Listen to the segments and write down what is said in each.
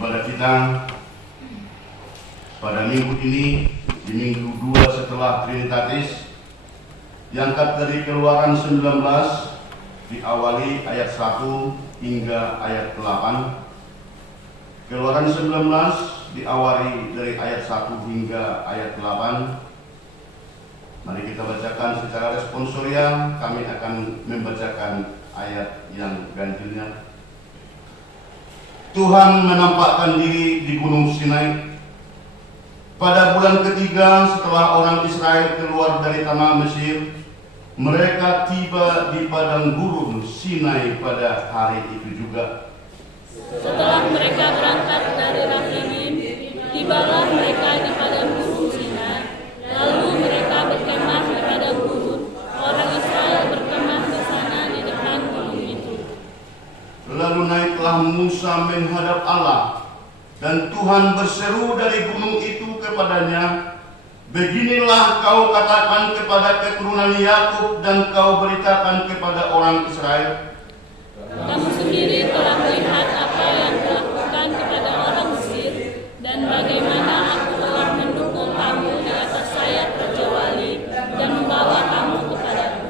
ibadah kita pada minggu ini, di minggu 2 setelah Trinitatis, diangkat dari Keluaran 19, diawali ayat 1 hingga ayat 8. Keluaran 19 diawali dari ayat 1 hingga ayat 8. Mari kita bacakan secara responsoria. Kami akan membacakan ayat yang ganjilnya. Tuhan menampakkan diri di Gunung Sinai. Pada bulan ketiga setelah orang Israel keluar dari tanah Mesir, mereka tiba di padang gurun Sinai pada hari itu juga. Setelah mereka berangkat dari Rafidim, tibalah mereka di padang gurun Sinai. Lalu mereka berkemah di padang gurun. Orang Israel berkemah di sana di depan gunung itu. Lalu naiklah Musa menghadap Allah, dan Tuhan berseru dari gunung itu kepadanya, "Beginilah kau katakan kepada keturunan Yakub dan kau beritakan kepada orang Israel. Kamu sendiri telah melihat apa yang dilakukan kepada orang Mesir, dan bagaimana aku telah mendukung kamu di atas sayap Raja Wali dan membawa kamu kepadaku.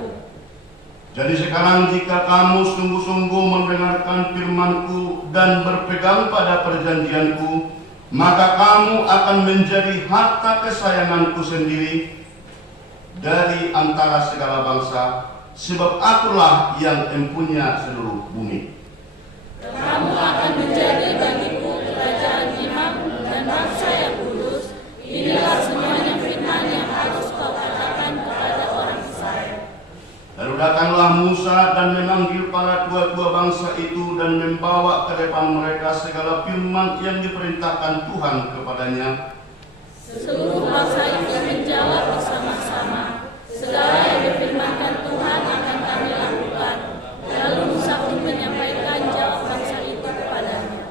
Jadi sekarang jika kamu sungguh-sungguh mendengarkan firman-Ku dan berpegang pada perjanjian-Ku, maka kamu akan menjadi harta kesayangan-Ku sendiri dari antara segala bangsa, sebab Akulah yang empunya seluruh bumi. Kamu akan menjadi bagiku kerajaan imam dan bangsa yang kudus. Inilah semuanya firman yang harus kau katakan kepada orang Israel." Lalu datanglah Musa dan memanggil para tua-tua bangsa itu dan membawa ke depan mereka segala firman yang diperintahkan Tuhan kepadanya. Seluruh bangsa itu menjawab bersama-sama, "Segala yang difirmankan Tuhan akan kami lakukan." Lalu Musa pun menyampaikan jawab bangsa itu kepadanya.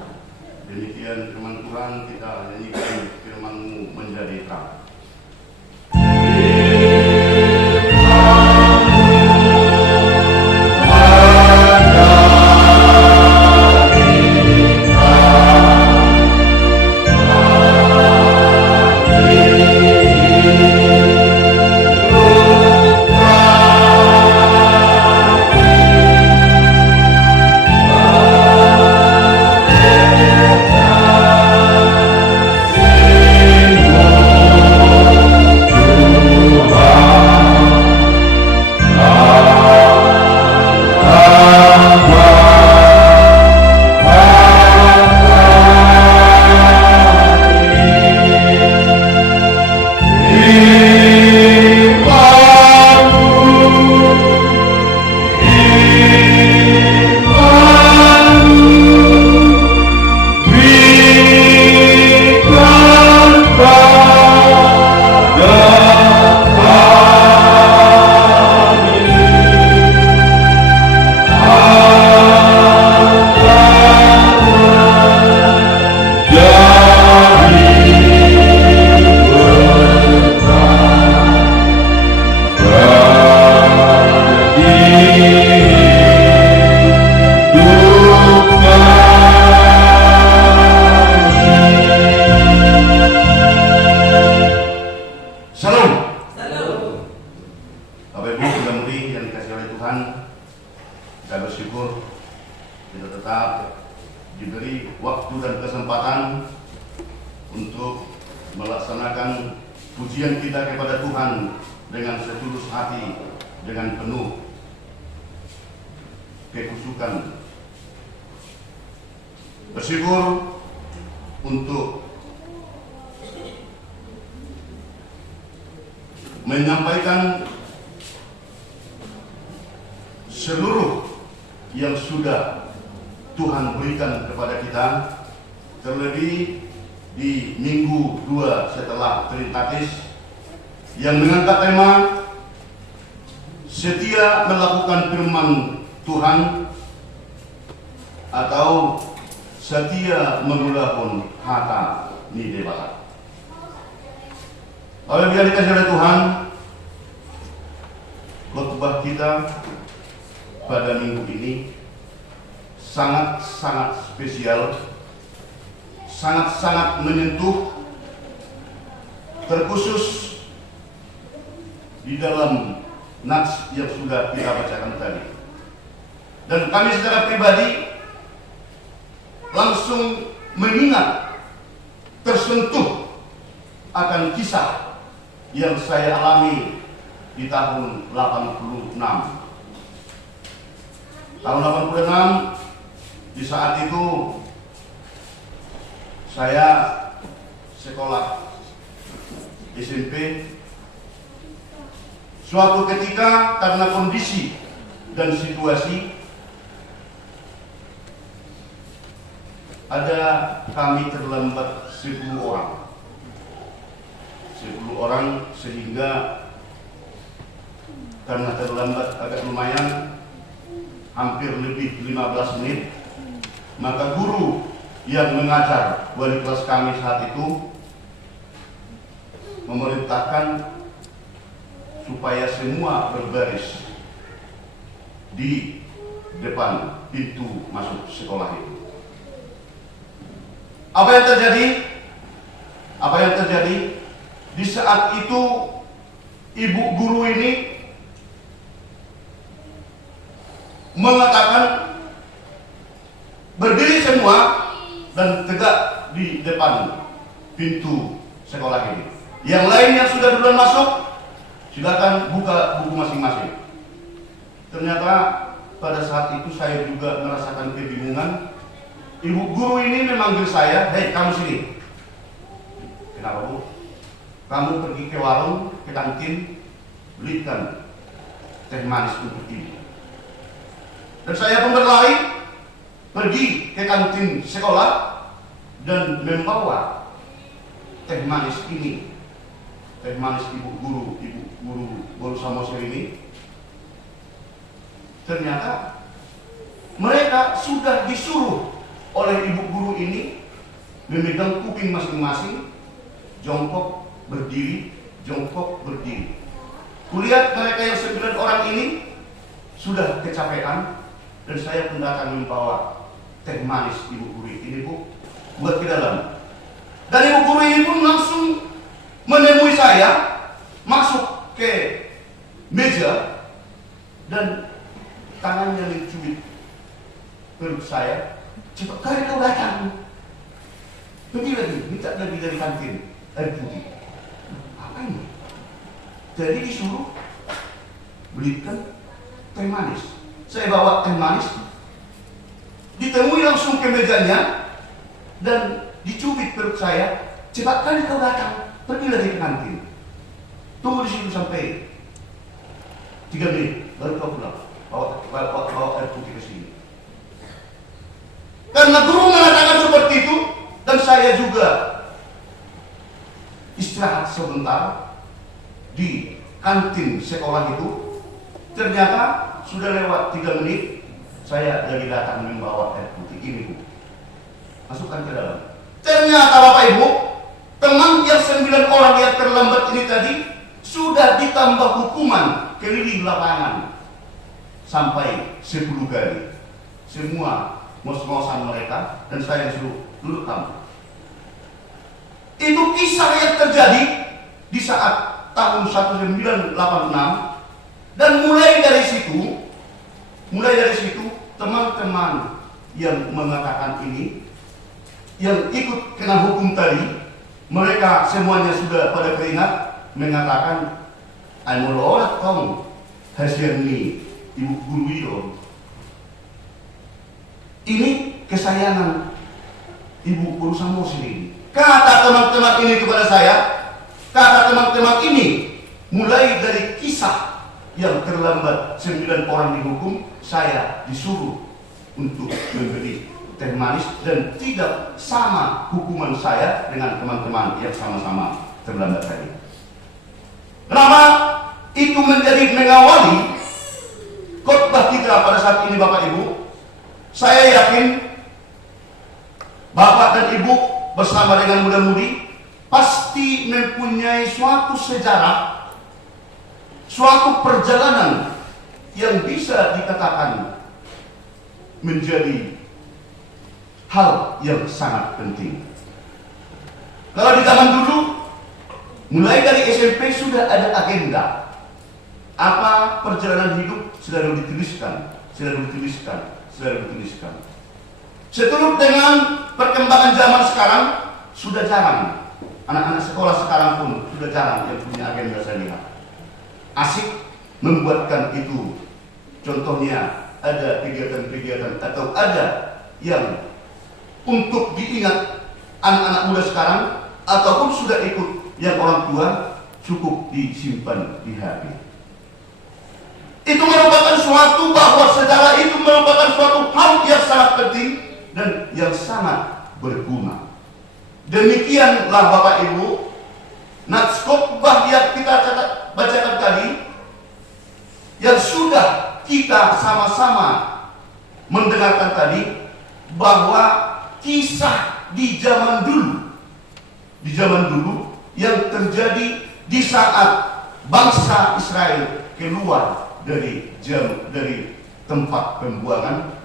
Demikian firman Tuhan, kita nyanyikan firman-Mu menjadi terang. Bersyukur untuk menyampaikan seluruh yang sudah Tuhan berikan kepada kita, terlebih di minggu 2 setelah Trinitatis yang mengangkat tema setia melakukan firman Tuhan atau setia mengulang hata ni debata. Oleh biar dikasih oleh Tuhan, khotbah kita pada minggu ini sangat-sangat spesial, sangat-sangat menyentuh, terkhusus di dalam nats yang sudah kita bacakan tadi. Dan kami secara pribadi langsung mengingat, tersentuh akan kisah yang saya alami di tahun 86. Tahun 86, di saat itu saya sekolah SMP. Suatu ketika karena kondisi dan situasi, ada kami terlambat 10 orang. 10 orang, sehingga karena terlambat agak lumayan, hampir lebih 15 menit, maka guru yang mengajar wali kelas kami saat itu memerintahkan supaya semua berbaris di depan pintu masuk sekolah itu. Apa yang terjadi? Apa yang terjadi? Di saat itu ibu guru ini mengatakan berdiri semua dan tegak di depan pintu sekolah ini. Yang lain yang sudah duluan masuk, silakan buka buku masing-masing. Ternyata pada saat itu saya juga merasakan kebingungan. Ibu guru ini memanggil saya, "Hei, kamu sini." "Kenapa, Bu?" "Kamu pergi ke warung, ke kantin, belikan teh manis untuk ibu." Dan saya pun berlari pergi ke kantin sekolah dan membawa teh manis ini, teh manis ibu guru Bolu Samosir ini. Ternyata mereka sudah disuruh oleh ibu guru ini memegang kuping masing-masing, jongkok berdiri, jongkok berdiri. Kulihat mereka yang 9 orang ini sudah kecapean, dan saya pun datang membawa teh manis ibu guru ini, "Bu, buat ke dalam." Dan ibu guru ini pun langsung menemui saya, masuk ke meja dan tangannya mencubit perut saya. "Cepat kali kau datang, pergi lagi, minta lagi dari kantin air putih." Apa ini? Jadi disuruh belikan teh manis. Saya bawa teh manis, ditemui langsung ke mejanya dan dicubit perut saya. "Cepat kali kau datang, pergi lagi ke kantin. Tunggu di situ sampai 3 menit, baru kau pulang. Bawa air putih ke sini." Karena guru mengatakan seperti itu, dan saya juga istirahat sebentar di kantin sekolah itu. Ternyata sudah lewat 3 menit, saya lagi datang membawa air putih ini, Bu. Masukkan ke dalam. Ternyata Bapak Ibu, teman yang 9 orang yang terlambat ini tadi sudah ditambah hukuman keliling lapangan sampai 10 kali. Semua ngos-ngosan mereka, dan saya suruh duduk kamu. Itu kisah yang terjadi di saat tahun 1986. Dan mulai dari situ teman-teman yang mengatakan ini, yang ikut kena hukum tadi, mereka semuanya sudah pada keringat mengatakan, "Ay mololat kong hasil ni ibu guru itu." Ini kesayangan ibu guru Samosir ini. Kata teman-teman ini kepada saya, kata teman-teman ini, mulai dari kisah yang terlambat 9 orang dihukum, saya disuruh untuk memberi teh manis, dan tidak sama hukuman saya dengan teman-teman yang sama-sama terlambat tadi. Kenapa itu menjadi mengawali khotbah kita pada saat ini, Bapak Ibu? Saya yakin Bapak dan Ibu bersama dengan muda-mudi pasti mempunyai suatu sejarah, suatu perjalanan yang bisa dikatakan menjadi hal yang sangat penting. Kalau di zaman dulu, mulai dari SMP sudah ada agenda. Apa perjalanan hidup selalu dituliskan. Seturut dengan perkembangan zaman sekarang, sudah jarang. Anak-anak sekolah sekarang pun sudah jarang yang punya agenda saya lihat. Asik membuatkan itu. Contohnya ada kegiatan-kegiatan atau ada yang untuk diingat anak-anak muda sekarang ataupun sudah ikut yang orang tua cukup disimpan di hati. Itu merupakan suatu bahwa sejarah itu merupakan suatu hal yang sangat penting dan yang sangat berguna. Demikianlah Bapak Ibu, nats khotbah yang kita bacakan tadi, yang sudah kita sama-sama mendengarkan tadi, bahwa kisah di zaman dulu yang terjadi di saat bangsa Israel keluar dari tempat pembuangan.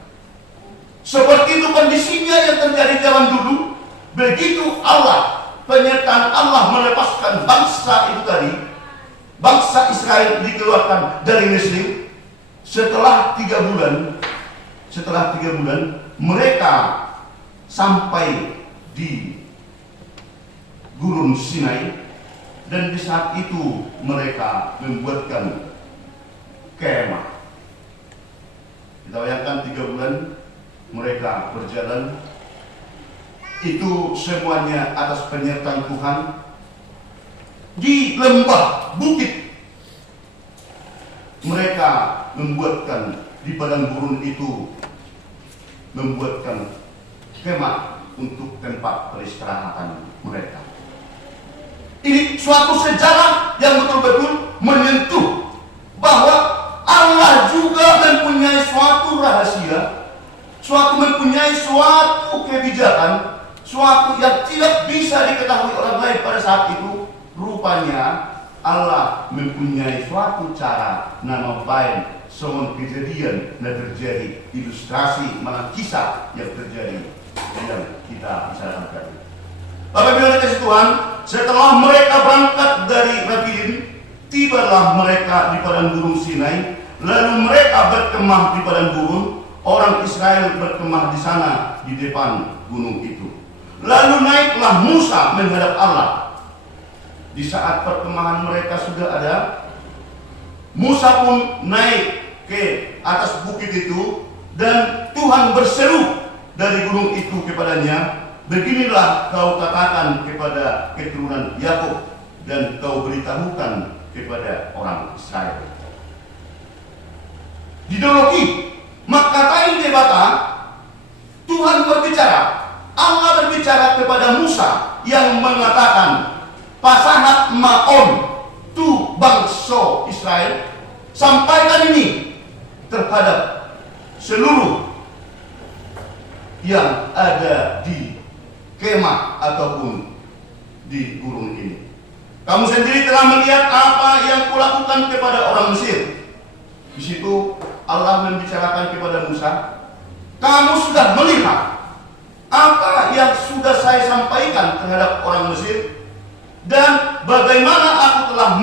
Seperti itu kondisinya yang terjadi zaman dulu. Begitu penyertaan Allah melepaskan bangsa itu tadi, bangsa Israel dikeluarkan dari Mesir. Setelah 3 bulan mereka sampai di Gurun Sinai, dan di saat itu mereka membuatkan kemah. Kita bayangkan 3 bulan mereka berjalan, itu semuanya atas penyertaan Tuhan. Di lembah bukit mereka membuatkan, di padang gurun itu membuatkan kemah untuk tempat peristirahatan mereka. Ini suatu sejarah yang betul-betul menyentuh bahwa Allah juga mempunyai suatu rahasia, mempunyai suatu kebijakan, suatu yang tidak bisa diketahui orang lain pada saat itu. Rupanya Allah mempunyai suatu cara nama baik, semua kejadian yang terjadi, ilustrasi mana kisah yang terjadi yang kita bicarakan. Bapak Ibu kasih Tuhan, setelah mereka berangkat dari Refidim, tibalah mereka di padang gurun Sinai. Lalu mereka berkemah di padang gurun. Orang Israel berkemah di sana di depan gunung itu. Lalu naiklah Musa menghadap Allah. Di saat perkemahan mereka sudah ada, Musa pun naik ke atas bukit itu, dan Tuhan berseru dari gunung itu kepadanya, beginilah kau katakan kepada keturunan Yakub, dan kau beritahukan kepada orang Israel. Didologi, maka kain debata, Tuhan berbicara, Allah berbicara kepada Musa yang mengatakan, pasangat Maon tu bangsa Israel, sampaikan ini terhadap seluruh yang ada di kemah ataupun di gurun ini. Kamu sendiri telah melihat apa yang kulakukan kepada orang Mesir. Di situ Allah membicarakan kepada Musa, kamu sudah melihat apa yang sudah saya sampaikan terhadap orang Mesir, dan bagaimana aku telah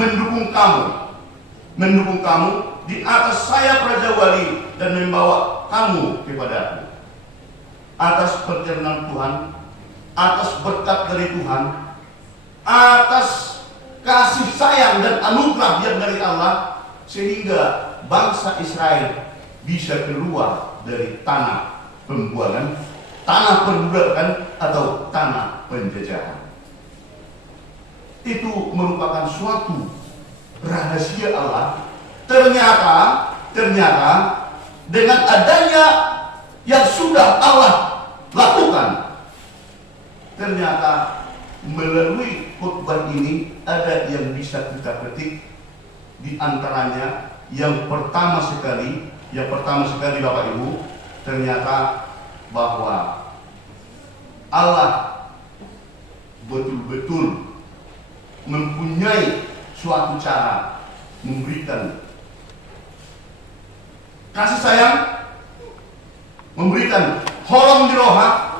mendukung kamu di atas sayap Raja Wali dan membawa kamu kepadaku. Atas perjalanan Tuhan, atas berkat dari Tuhan, atas kasih sayang dan anugerah yang dari Allah, sehingga bangsa Israel bisa keluar dari tanah pembuangan, tanah perbudakan atau tanah penjajahan. Itu merupakan suatu rahasia Allah. Ternyata dengan adanya yang sudah Allah lakukan, ternyata melalui khotbah ini ada yang bisa kita petik. Di antaranya yang pertama sekali Bapak Ibu, ternyata bahwa Allah betul-betul mempunyai suatu cara memberikan kasih sayang, memberikan holong di roha,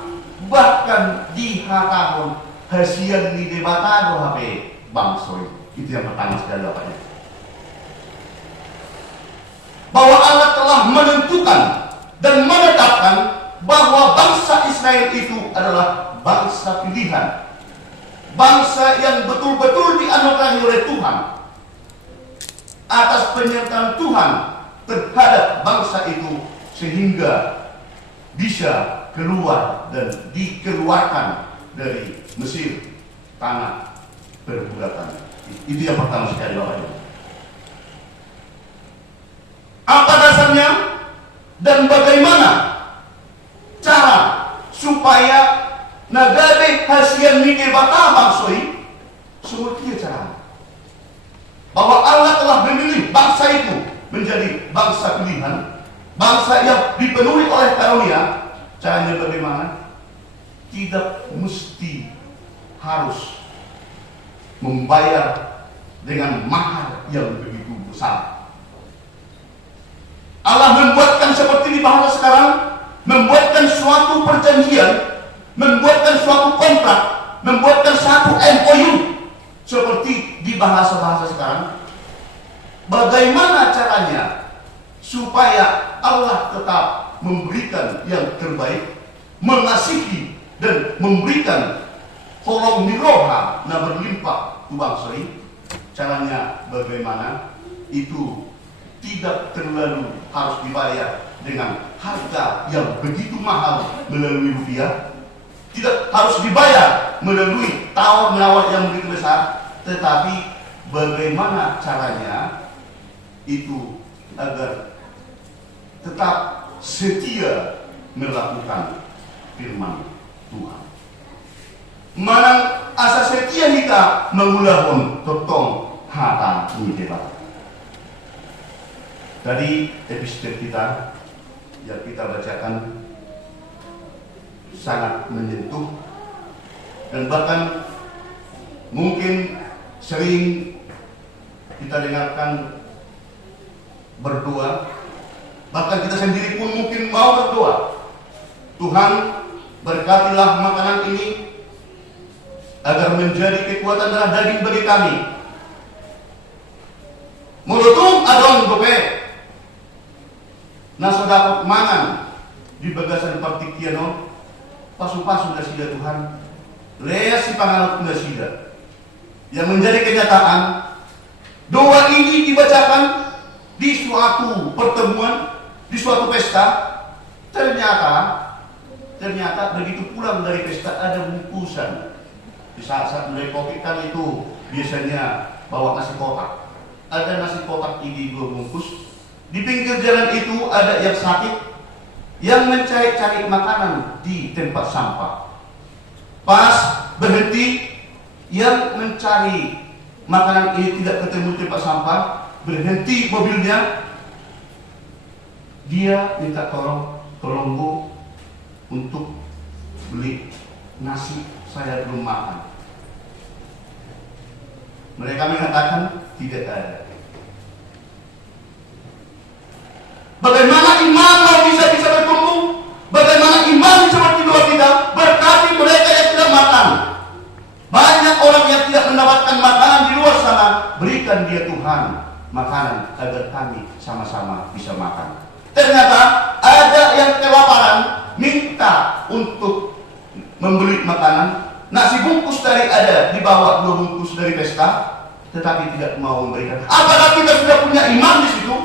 bahkan di hatahon hasian ni debata do HP bangsoi. Itu yang pertama sekali Bapak Ibu. Bahwa Allah telah menentukan dan menetapkan bahwa bangsa Israel itu adalah bangsa pilihan, bangsa yang betul-betul dianugerahi oleh Tuhan. Atas penyertaan Tuhan terhadap bangsa itu sehingga bisa keluar dan dikeluarkan dari Mesir, tanah perbudakan. Itu yang pertama sekali Bapak Ibu. Apa dasarnya dan bagaimana cara supaya nagabe hasian mike bata bangsoi semua kia cara bahwa Allah telah memilih bangsa itu menjadi bangsa pilihan, bangsa yang dipenuhi oleh karunia. Caranya bagaimana? Tidak mesti harus membayar dengan mahar yang begitu besar. Allah membuatkan seperti di bahasa sekarang, membuatkan suatu perjanjian, membuatkan suatu kontrak, membuatkan satu MOU seperti di bahasa-bahasa sekarang. Bagaimana caranya supaya Allah tetap memberikan yang terbaik, mengasihi dan memberikan tolong miroha na berlimpah tu bangsoi. Caranya bagaimana? Itu tidak terlalu harus dibayar dengan harga yang begitu mahal melalui rupiah, tidak harus dibayar melalui tawar-menawar yang begitu besar, tetapi bagaimana caranya itu agar tetap setia melakukan firman Tuhan. Manang asa setia kita mengulahun totong hata ini debat. Tadi episode kita yang kita bacakan sangat menyentuh dan bahkan mungkin sering kita dengarkan berdoa, bahkan kita sendiri pun mungkin mau berdoa, Tuhan berkatilah makanan ini agar menjadi kekuatan darah daging bagi kami. Mulutung adon gope nasa dapat mangan di bagasan partikiano pasu-pasu dasida Tuhan leas si panganut dasida yang menjadi kenyataan. Doa ini dibacakan di suatu pertemuan, di suatu pesta. Ternyata begitu pulang dari pesta ada bungkusan. Di saat-saat mulai Covid kan itu biasanya bawa nasi kotak. Ada nasi kotak ini 2 bungkus. Di pinggir jalan itu ada yang sakit yang mencari-cari makanan di tempat sampah. Pas berhenti, yang mencari makanan ini tidak ketemu di tempat sampah, berhenti mobilnya, dia minta tolong Bu untuk beli nasi, saya belum makan. Mereka mengatakan tidak ada. Bagaimana iman mau bisa bertumbuh? Bagaimana iman seperti doa kita berkati mereka yang tidak makan? Banyak orang yang tidak mendapatkan makanan di luar sana. Berikan dia Tuhan makanan agar kami sama-sama bisa makan. Ternyata ada yang kelaparan, minta untuk membeli makanan. Nasi bungkus tadi ada, dibawa 2 bungkus dari pesta, tetapi tidak mau memberikan. Apakah kita sudah punya iman di situ?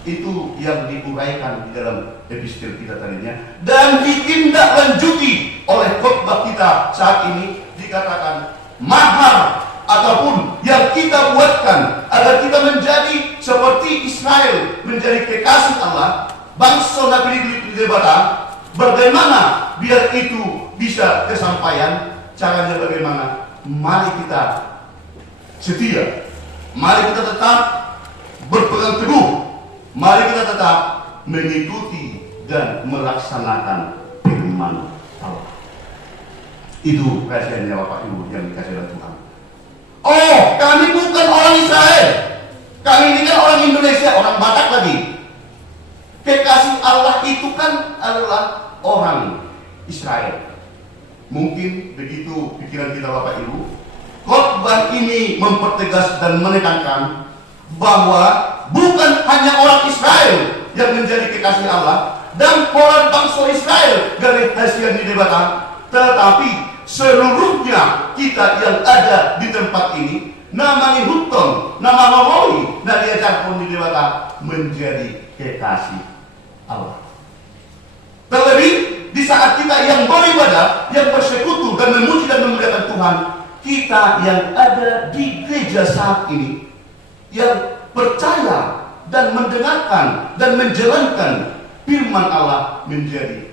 Itu yang diuraikan di dalam episode kita tadinya dan ditindaklanjuti oleh khotbah kita saat ini. Dikatakan mahar ataupun yang kita buatkan agar kita menjadi seperti Israel, menjadi kekasih Allah, bangsa Nabi di debata. Bagaimana biar itu bisa kesampaian? Caranya bagaimana? Mari kita setia, mari kita tetap berpegang teguh, mari kita tetap mengikuti dan melaksanakan firman Allah. Itu rahasianya Bapak Ibu yang dikasih oleh Tuhan. Oh, kami bukan orang Israel, kami ini kan orang Indonesia, orang Batak lagi. Kekasih Allah itu kan adalah orang Israel. Mungkin begitu pikiran kita Bapak Ibu. Khotbah ini mempertegas dan menekankan bahwa bukan hanya orang Israel yang menjadi kekasih Allah dan orang bangsa Israel dari hasil Nidebata, tetapi seluruhnya kita yang ada di tempat ini, nama Huton, nama Mawoi, dan diajar pun Nidebata menjadi kekasih Allah. Terlebih di saat kita yang beribadah, yang bersekutu dan memuji dan memuliakan Tuhan, kita yang ada di gereja saat ini, yang percaya dan mendengarkan dan menjalankan firman Allah menjadi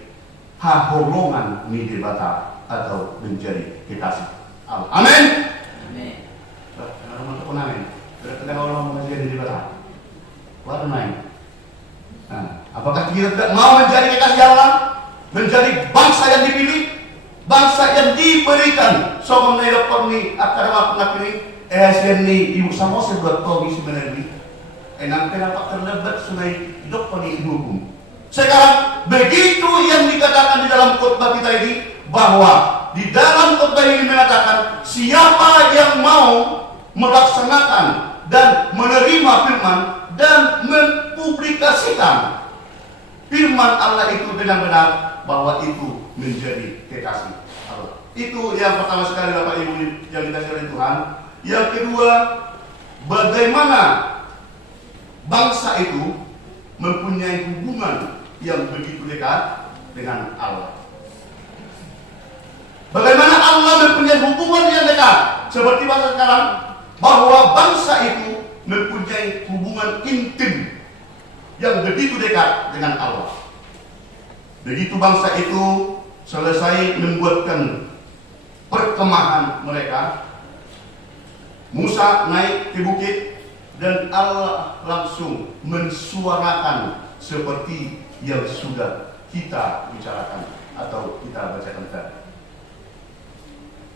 hahorongan Nidebata atau menjadi kekasih Allah. Amin. Amin. Amin. Berarti orang menjadi Nidebata. What am apakah kita tidak mau menjadi kekasih Allah, menjadi bangsa yang dipilih, bangsa yang diberikan soal doktor ni akar apa ni ni ibu sama sebab kau bisa menerima enam kenapa terlibat sunai doktor ni hukum. Sekarang begitu yang dikatakan di dalam khotbah kita ini, bahwa di dalam khotbah ini mengatakan siapa yang mau melaksanakan dan menerima firman dan mempublikasikan firman Allah itu dengan benar, bahwa itu menjadi kekasih Allah. Itu yang pertama sekali Bapak Ibu yang dikasihi oleh Tuhan. Yang kedua, bagaimana bangsa itu mempunyai hubungan yang begitu dekat dengan Allah. Bagaimana Allah mempunyai hubungan yang dekat, seperti bahasa sekarang, bahwa bangsa itu mempunyai hubungan intim yang begitu dekat dengan Allah. Begitu bangsa itu selesai membuatkan perkemahan mereka, Musa naik ke bukit dan Allah langsung mensuarakan seperti yang sudah kita bicarakan atau kita bacakan tadi.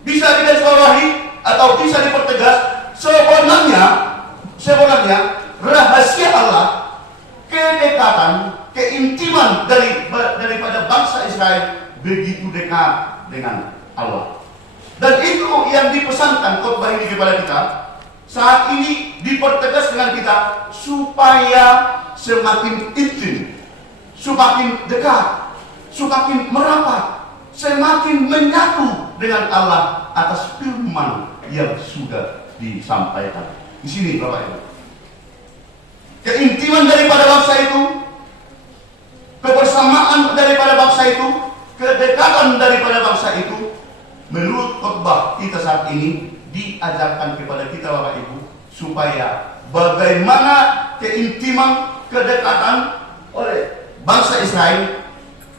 Bisa digarisbawahi atau bisa dipertegas, sebenarnya rahasia Allah, kedekatan, keintiman daripada bangsa Israel begitu dekat dengan Allah. Dan itu yang dipesankan khotbah ini kepada kita. Saat ini dipertegas dengan kita supaya semakin intim, semakin dekat, semakin merapat, semakin menyatu dengan Allah atas firman yang sudah disampaikan. Di sini Bapak Ibu, keintiman daripada bangsa itu, kebersamaan daripada bangsa itu, kedekatan daripada bangsa itu, menurut khotbah kita saat ini diajarkan kepada kita Bapak Ibu, supaya bagaimana keintiman, kedekatan oleh bangsa Israel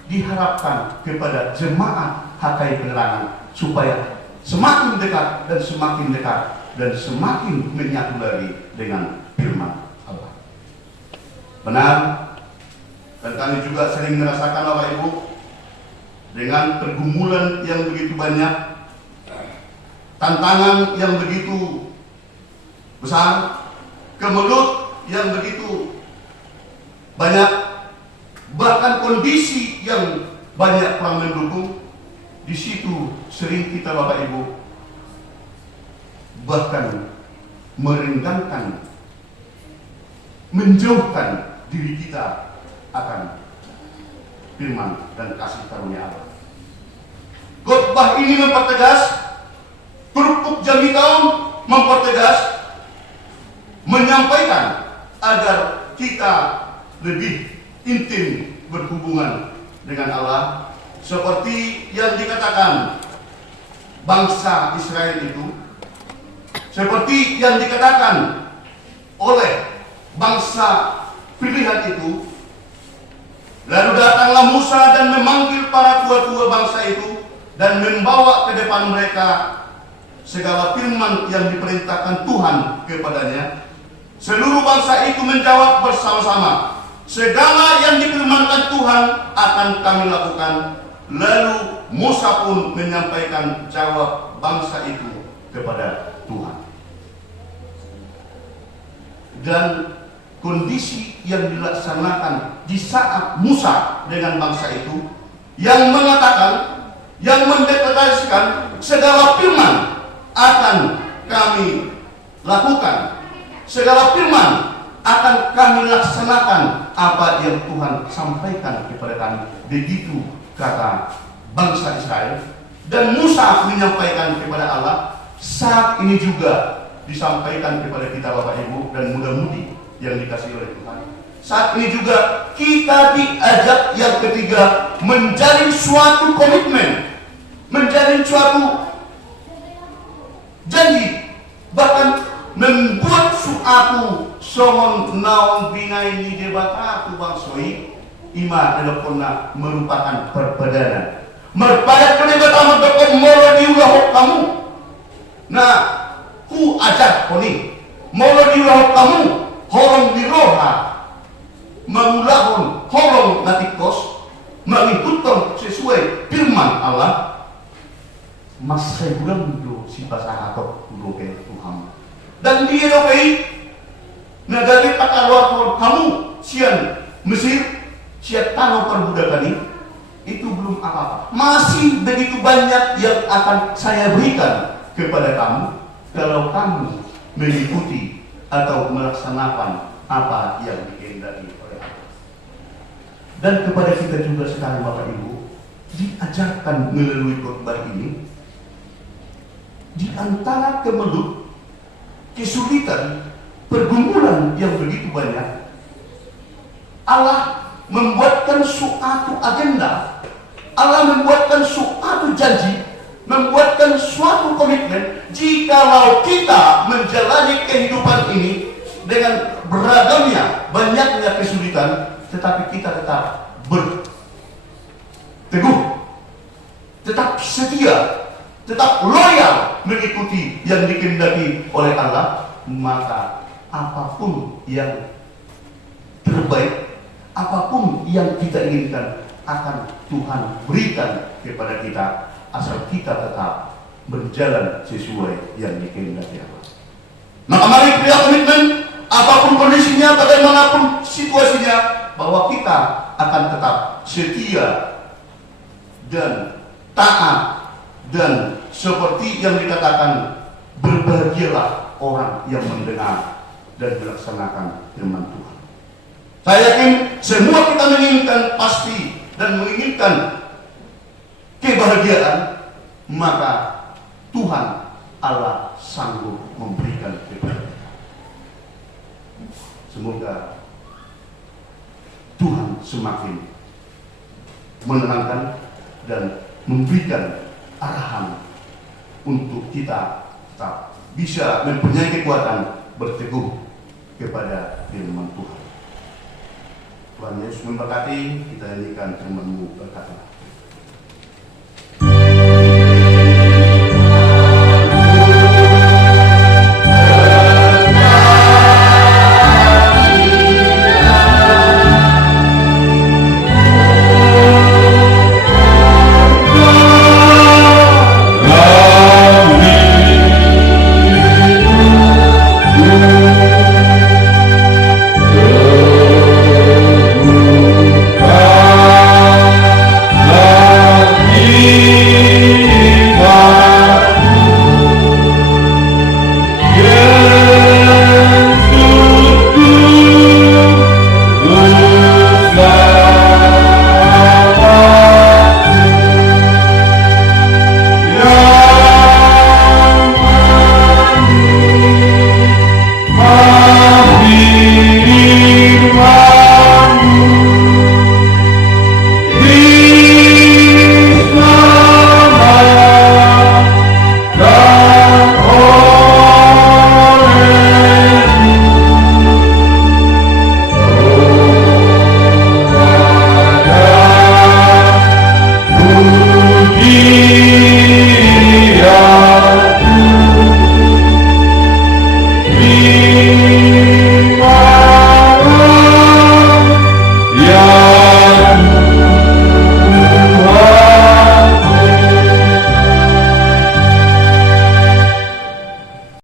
diharapkan kepada jemaat HKI Penerangan, supaya semakin dekat dan semakin dekat dan semakin menyatu lagi dengan firman Allah. Benar, dan kami juga sering merasakan Bapak Ibu, dengan pergumulan yang begitu banyak, tantangan yang begitu besar, kemelut yang begitu banyak, bahkan kondisi yang banyak kurang mendukung. Di situ sering kita Bapak Ibu bahkan merenggangkan, menjauhkan diri kita akan firman dan kasih karunia Allah. Khotbah ini mempertegas, Kerupuk Jambi Tahun mempertegas, menyampaikan agar kita lebih intim berhubungan dengan Allah, seperti yang dikatakan bangsa Israel itu, seperti yang dikatakan oleh bangsa pilihan itu. Lalu datanglah Musa dan memanggil para tua-tua bangsa itu dan membawa ke depan mereka segala firman yang diperintahkan Tuhan kepadanya. Seluruh bangsa itu menjawab bersama-sama, segala yang difirmankan Tuhan akan kami lakukan. Lalu Musa pun menyampaikan jawab bangsa itu kepada Tuhan. Dan kondisi yang dilaksanakan di saat Musa dengan bangsa itu, yang mengatakan, yang mendeklarasikan segala firman akan kami lakukan, segala firman akan kami laksanakan apa yang Tuhan sampaikan kepada kami. Begitu kata bangsa Israel. Dan Musa menyampaikan kepada Allah. Saat ini juga disampaikan kepada kita Bapak Ibu dan muda-mudi yang dikasihi oleh Tuhan. Saat ini juga kita diajak yang ketiga menjalin suatu komitmen, menjalin suatu janji, bahkan membuat suatu somon naon binaini debata tu bangsoi ima telefona merupakan perbedaan. Merpadat kedebatan berkon molo diulah kamu. Nah, ku ajak koni molo diulah kamu horong diroha mengulahon horong natikos mengikutkan sesuai firman Allah. Mas saya bulan do si pasah atau do ke Tuhan. Dan dia dokai negara kata luar kamu sian Mesir sian tanah perbudakan ini itu belum apa-apa. Masih begitu banyak yang akan saya berikan kepada kamu kalau kamu mengikuti atau melaksanakan apa yang dikehendaki oleh Allah. Dan kepada kita juga sekarang Bapak Ibu diajarkan melalui khotbah ini, di antara kemelut, kesulitan, pergumulan yang begitu banyak, Allah membuatkan suatu agenda, Allah membuatkan suatu janji, membuatkan suatu komitmen. Jikalau kita menjalani kehidupan ini dengan beragamnya, banyaknya kesulitan, tetapi kita tetap berteguh, tetap setia, tetap loyal mengikuti yang dikehendaki oleh Allah, maka apapun yang terbaik, apapun yang kita inginkan akan Tuhan berikan kepada kita, asal kita tetap berjalan sesuai yang dikehendaki Allah. Maka mari kita komitmen, apapun kondisinya, bagaimanapun situasinya, bahwa kita akan tetap setia dan taat, dan seperti yang dikatakan, berbahagialah orang yang mendengar dan melaksanakan firman Tuhan. Saya yakin semua kita menginginkan pasti dan menginginkan kebahagiaan, maka Tuhan Allah sanggup memberikan kepada kita. Semoga Tuhan semakin menenangkan dan memberikan arahan untuk kita tetap bisa mempunyai kekuatan berteguh kepada firman Tuhan. Tuhan Yesus memberkati, kita nyanyikan firman-Mu berkata.